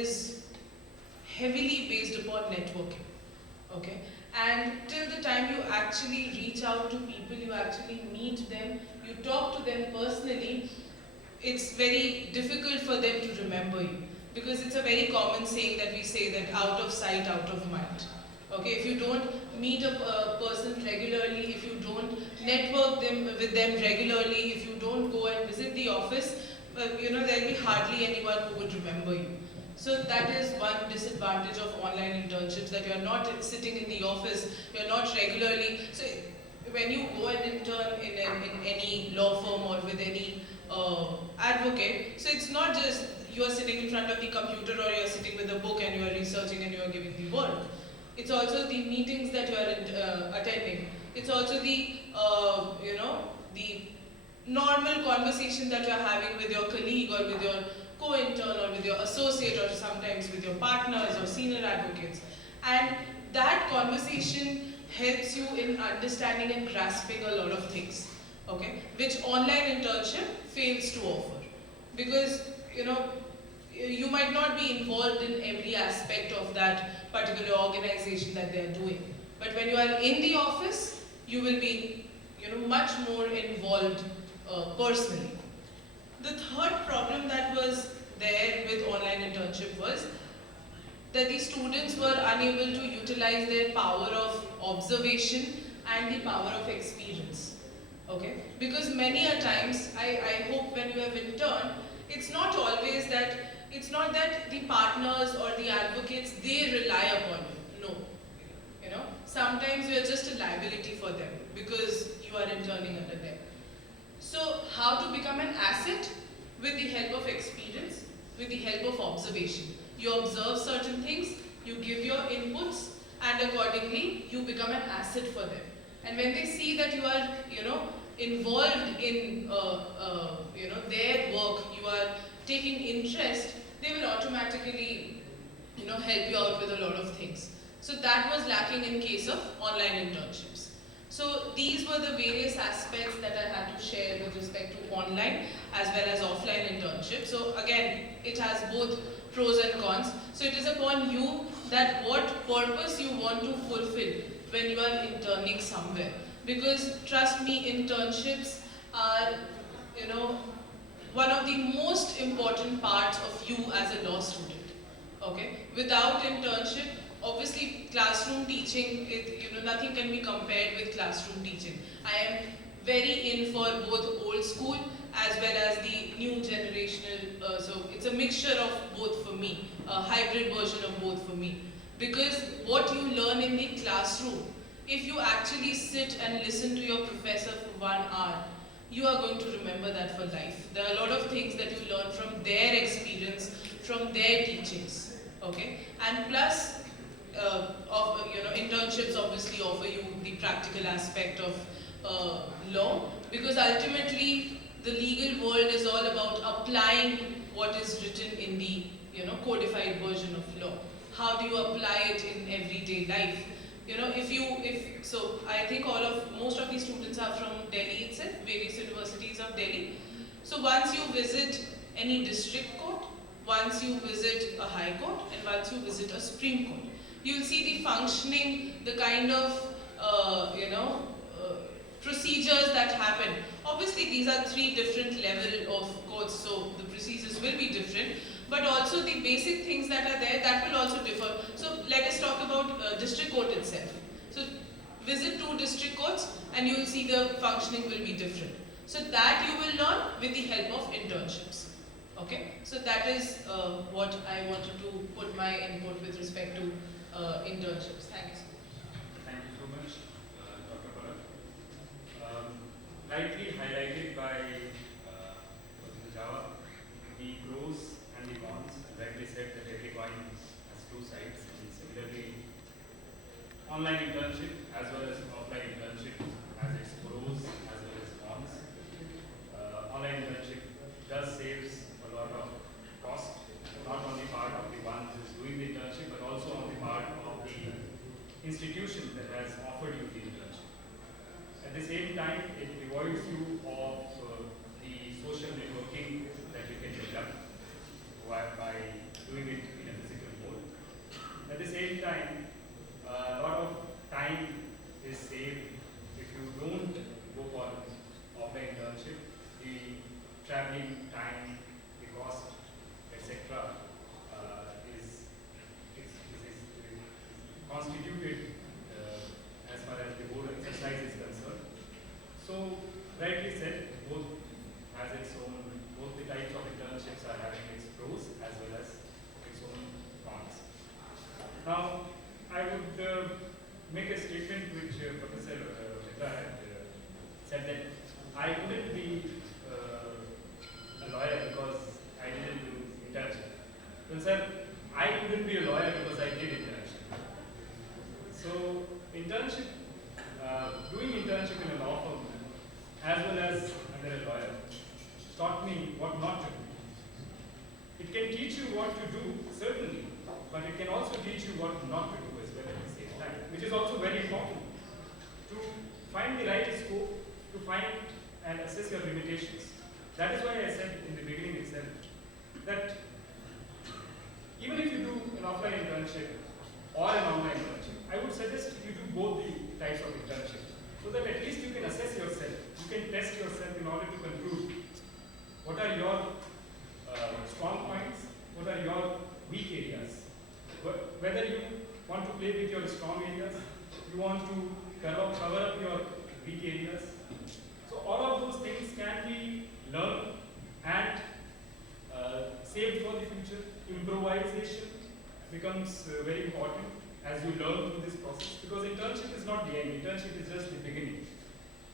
is heavily based upon networking, okay? And till the time you actually reach out to people, you actually meet them, you talk to them personally, it's very difficult for them to remember you. Because it's a very common saying that we say that out of sight, out of mind. Okay, if you don't meet a person regularly, if you don't network with them regularly, if you don't go and visit the office, there'll be hardly anyone who would remember you. So that is one disadvantage of online internships, that you're not sitting in the office, you're not regularly. So when you go and intern in any law firm or with any advocate, so it's not just you are sitting in front of the computer or you are sitting with a book and you are researching and you are giving the work. It's also the meetings that you are attending. It's also the the normal conversation that you are having with your colleague or with your co-intern or with your associate or sometimes with your partners or senior advocates. And that conversation helps you in understanding and grasping a lot of things, okay, which online internship fails to offer. Because, you might not be involved in every aspect of that particular organization that they are doing. But when you are in the office, you will be, much more involved personally. The third problem that was there with online internship was that the students were unable to utilize their power of observation and the power of experience. Okay? Because many a times, I hope when you have interned, it's not always that, it's not that the partners or the advocates, they rely upon you. No. Sometimes you are just a liability for them because you are interning under them. So how to become an asset? With the help of experience, with the help of observation. You observe certain things, you give your inputs, and accordingly you become an asset for them. And when they see that you are, involved in, their work, you are taking interest, they will automatically, help you out with a lot of things. So that was lacking in case of online internships. So these were the various aspects that I had to share with respect to online as well as offline internship. So again, it has both pros and cons. So it is upon you that what purpose you want to fulfill when you are interning somewhere. Because trust me, internships are, one of the most important parts of you as a law student. Okay? Without internship, obviously classroom teaching, nothing can be compared with classroom teaching. I am very in for both old school as well as the new generational, so it's a mixture of both for me, a hybrid version of both for me. Because what you learn in the classroom, if you actually sit and listen to your professor for 1 hour, you are going to remember that for life. There are a lot of things that you learn from their experience, from their teachings, okay? And plus, internships obviously offer you the practical aspect of law, because ultimately the legal world is all about applying what is written in the codified version of law. How do you apply it in everyday life? So I think most of these students are from Delhi itself, various universities of Delhi. So once you visit any district court, once you visit a high court, and once you visit a supreme court, you'll see the functioning, the kind of, procedures that happen. Obviously, these are 3 different levels of courts, so the procedures will be different, but also the basic things that are there, that will also differ. So let us talk about district court itself. So visit 2 district courts and you will see the functioning will be different. So that you will learn with the help of internships. Okay, so that is what I wanted to put my input with respect to internships. Thank you. Thank you so much, Dr. Purohit. Rightly highlighted by Java, the pros and the cons. Rightly said that every coin has 2 sides. And similarly, online internship as well as offline internship has its pros as well as cons. Online internship does saves a lot of cost, not on the part of the one who is doing the internship, but also on the part of the institution that has offered you the internship. At the same time, it devoids you of the social networking that you can develop by doing it in a Well, sir, I couldn't be a lawyer because I did internship. So, internship, doing internship in a law firm, as well as under a lawyer, taught me what not to do. It can teach you what to do, certainly, but it can also teach you what not to do as well at the same time, which is also very important. To find the right scope, to find and assess your limitations. That is why I said in the beginning itself that even if you do an offline internship or an online internship, I would suggest you do both the types of internship so that at least you can assess yourself, you can test yourself in order to conclude what are your strong points, what are your weak areas. Whether you want to play with your strong areas, you want to cover up your weak areas. So all of those things can be learned and saved for the future. Improvisation becomes very important as you learn through this process, because internship is not the end, internship is just the beginning.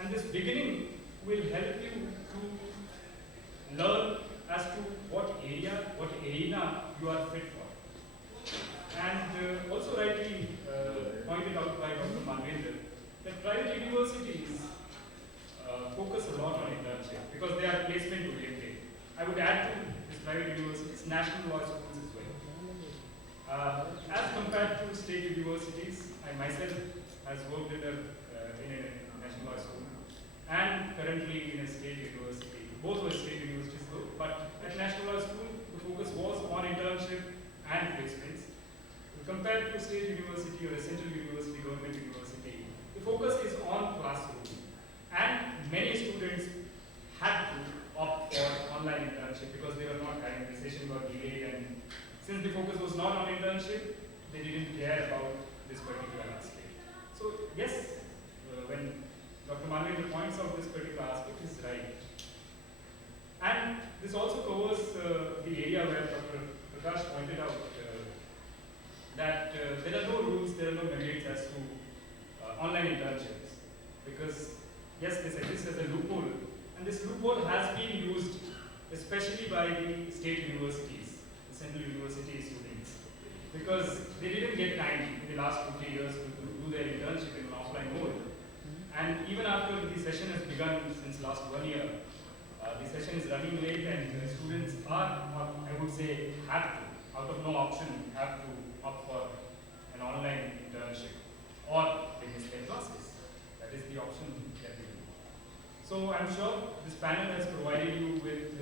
And this beginning will help you to learn as to what area, what arena you are fit for. And also rightly pointed out by Dr. Manvendra, that private universities focus a lot on internship because they are placement oriented. I would add to these private universities national law schools as well. As compared to state universities, I myself has worked in a national law school and currently in a state university. Both were state universities though, but at national law school the focus was on internship and placements. Compared to state university or a central university, government university, the focus is on classroom. And many students had to opt for online internship because they were not having, the session got delayed, and since the focus was not on internship, they didn't care about this particular aspect. So yes, when Dr. Manvendra points out this particular aspect is right. And this also covers the area where Dr. Prakash pointed out that there are no rules, there are no mandates as to online internships, because yes, this exists as a loophole, and this loophole has been used especially by the state universities, the central university students, because they didn't get time in the last 2-3 years to do their internship in an offline mode. And even after the session has begun since last 1 year, the session is running late, and the students are, I would say, have to, out of no option, have to opt for an online internship, or they miss their classes. That is the option that we do. So I'm sure this panel has provided you with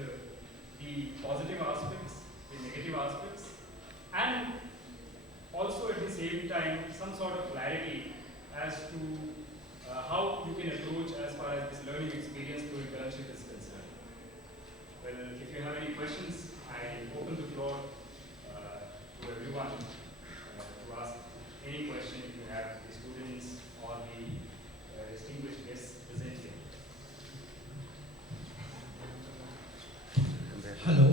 the positive aspects, the negative aspects, and also at the same time some sort of clarity as to how you can approach as far as this learning experience through internship is concerned. Well, if you have any questions, I open the floor to everyone to ask any question if you have, the students or the distinguished guests present here. Hello,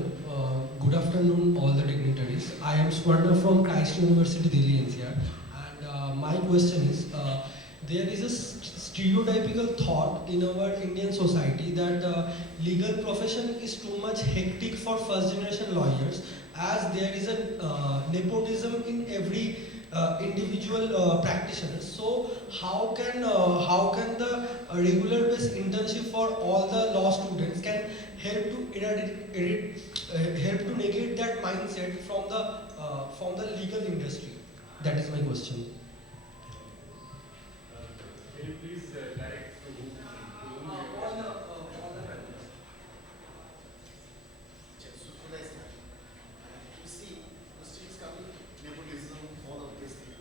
good afternoon all the dignitaries. I am Swarna from Christ University, Delhi NCR, and my question is, there is a stereotypical thought in our Indian society that legal profession is too much hectic for first generation lawyers, as there is a nepotism in every individual practitioner. So how can the regular based internship for all the law students can help to negate that mindset from the legal industry? That is my question. Can you please direct to whom? You see, questions coming, nepotism, all of this thing.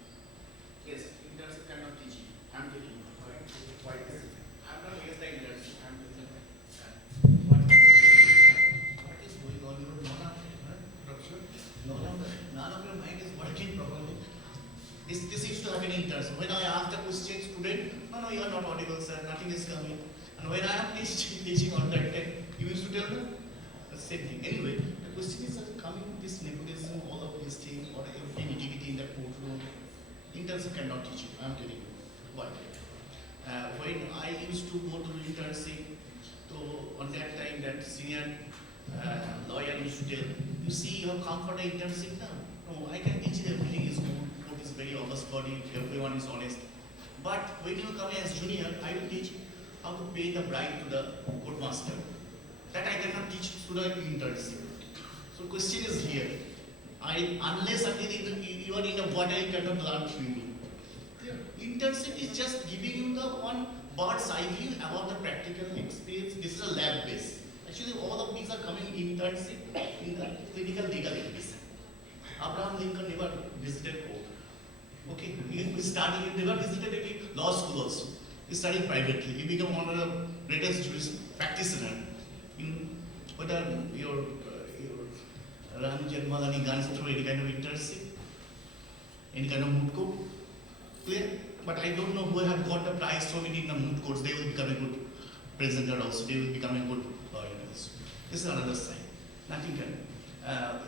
Yes, internship cannot teach you. I'm telling you. Why is it? I'm not against the internship. I'm telling you. What is going on? You know, none of your mind is working properly. This used to happen in internship. When I ask the question, student, no, you are not audible, sir. Nothing is coming. And when I am teaching on that time, you used to tell them the same thing. Anyway, the question is coming this nepotism, all of this thing, or every nitty-gritty in the courtroom. Internship cannot teach you. I'm telling you. Why? When I used to go to internship, so on that time that senior lawyer used to tell, You see, you have come for the internship now. No, I can teach you everything is good, code is very honest body, everyone is honest. But when you come as junior, I will teach how to pay the bribe to the code master. That I cannot teach through the internship. So question is here. Unless until you are in a water, you cannot learn swimming. Internship is just giving you the one bird's eye view about the practical experience. This is a lab base. Actually, all of these are coming internship in the clinical legal education. Abraham Lincoln never visited court. Okay, he never visited any law school also. He studied privately. He became one of the greatest jurist practitioner. Whether your Ram Jethmalani guns through any kind of internship, any kind of moot court, clear? But I don't know who have got the prize so many in the moot courts. They will become a good presenter also. They will become a good lawyer also. This is another sign. Nothing can.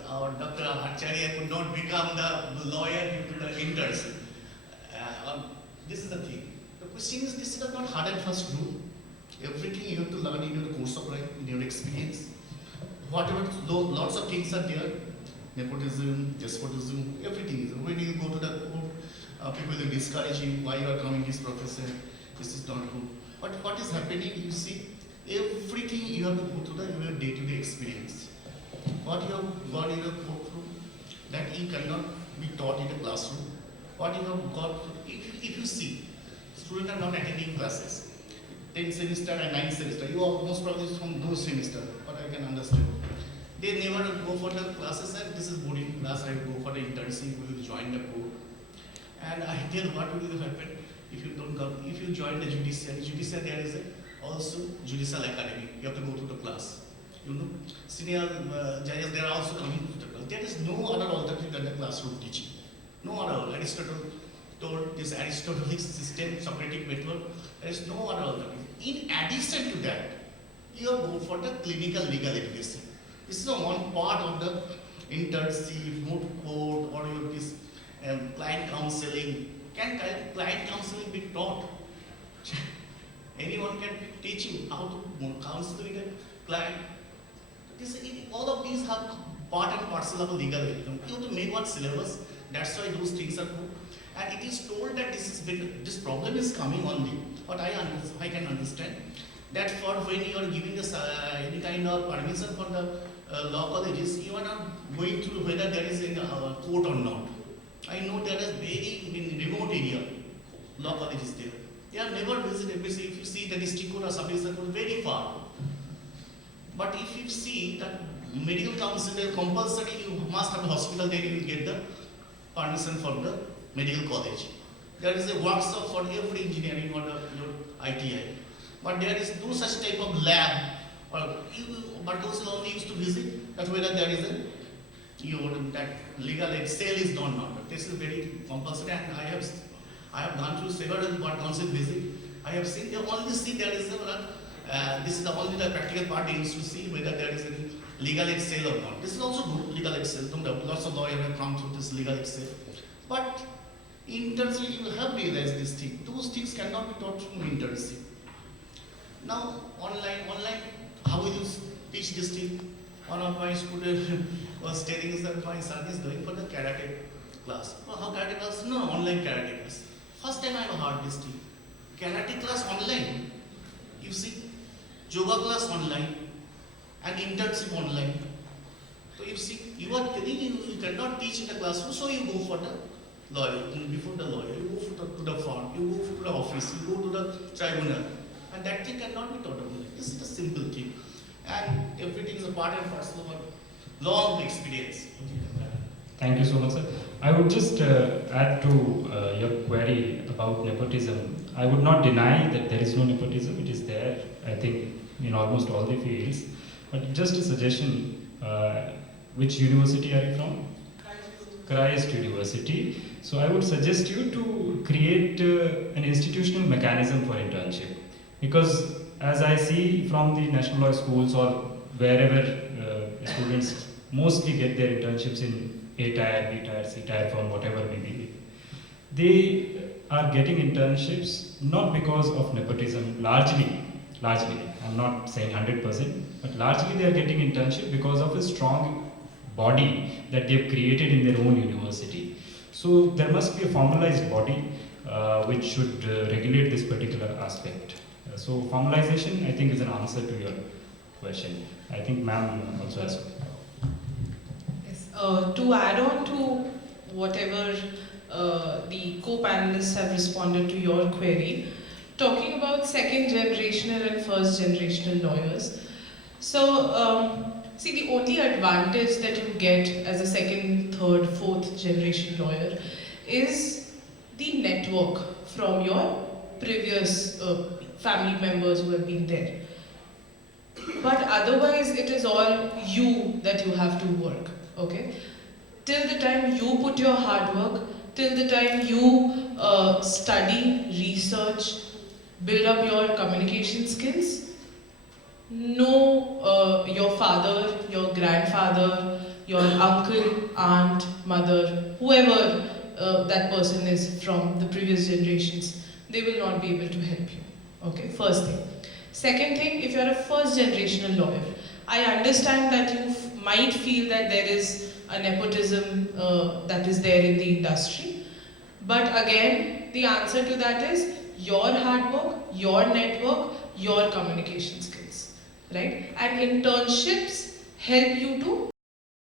Our Dr. Acharya could not become the lawyer due to the internship. This is the thing. The question is, this is not hard and fast rule. Everything you have to learn in your course of life, in your experience. Whatever, though lots of things are there, nepotism, despotism, everything is. When you go to the court, people will discourage you, why you are coming this professor, this is not good. But what is happening, you see, everything you have to go to your day-to-day experience. What you have got in your courtroom, that you cannot be taught in a classroom. What you have got, if you see, students are not attending classes. 10th semester and 9th semester, you are most probably from those semesters, what I can understand. They never go for the classes, and this is boarding class, I go for the internship, we will join the court. And I tell what will happen if you don't come, if you join the judiciary. Judiciary, there is also judicial academy, you have to go to the class. You know, senior judges, they are also coming to the class. There is no other alternative than the classroom teaching. No other. Aristotle told this Aristotelic system, Socratic method, there is no other alternative. In addition to that, you go for the clinical legal education. This is the one part of the internship, moot court, or your this client counseling. Can client counseling be taught? Anyone can teach you how to counsel with a client. All of these have part and parcel of a legal education. You have to make one syllabus. That's why those things are good. And it is told that this problem is coming only. But I can understand that for when you are giving this, any kind of permission for the law colleges, you are not going through whether there is a court or not. I know there is very in remote area law colleges there. They are never visited. If you see the district court or sub-district court, very far. But if you see that medical council, compulsory you must have a hospital, then you will get the permission from the medical college. There is a workshop for every engineering or your ITI. But there is no such type of lab. But those only used to visit that whether there is that legal aid sale is done or not. This is very compulsory, and I have gone through several bar council visits. I have seen, they only see there is this is the only the practical part they used to see whether there is any legal aid sale or not. This is also good, legal aid sale. Lots of lawyers have come through this legal aid sale. But internship, you have realized this thing. Those things cannot be taught from internship. Now, online, how will you teach this thing? One of my students was telling us that my son is going for the karate class. Well, how karate class? No, online karate class. First time I have heard this thing. Karate class online. You see, yoga class online, and internship online. So you see, you are telling you cannot teach in the classroom, so you go for the lawyer, before the lawyer, you go to the firm, you go to the office, you go to the tribunal, and that thing cannot be taught online. This is a simple thing, and everything is a part and parcel of a long experience. Thank you so much, sir. I would just add to your query about nepotism. I would not deny that there is no nepotism. It is there, I think, in almost all the fields. But just a suggestion, which university are you from? Christ University. So I would suggest you to create an institutional mechanism for internship. Because as I see from the national law schools or wherever students mostly get their internships in A tier, B tier, C tier firm, whatever may be, they are getting internships not because of nepotism, largely, I'm not saying 100%, but largely they are getting internship because of a strong body that they've created in their own university. So there must be a formalized body which should regulate this particular aspect. So formalization, I think, is an answer to your question. I think ma'am also has. Yes. To add on to whatever the co-panelists have responded to your query, talking about second generational and first generational lawyers. So, see, the only advantage that you get as a second, third, fourth generation lawyer is the network from your previous family members who have been there. But otherwise, it is all you that you have to work, okay? Till the time you put your hard work, till the time you study, research, build up your communication skills, know your father, your grandfather, your uncle, aunt, mother, whoever that person is from the previous generations, they will not be able to help you. Okay, first thing. Second thing, if you're a first generational lawyer, I understand that you might feel that there is a nepotism that is there in the industry. But again, the answer to that is your hard work, your network, your communication skills, right? And internships help you to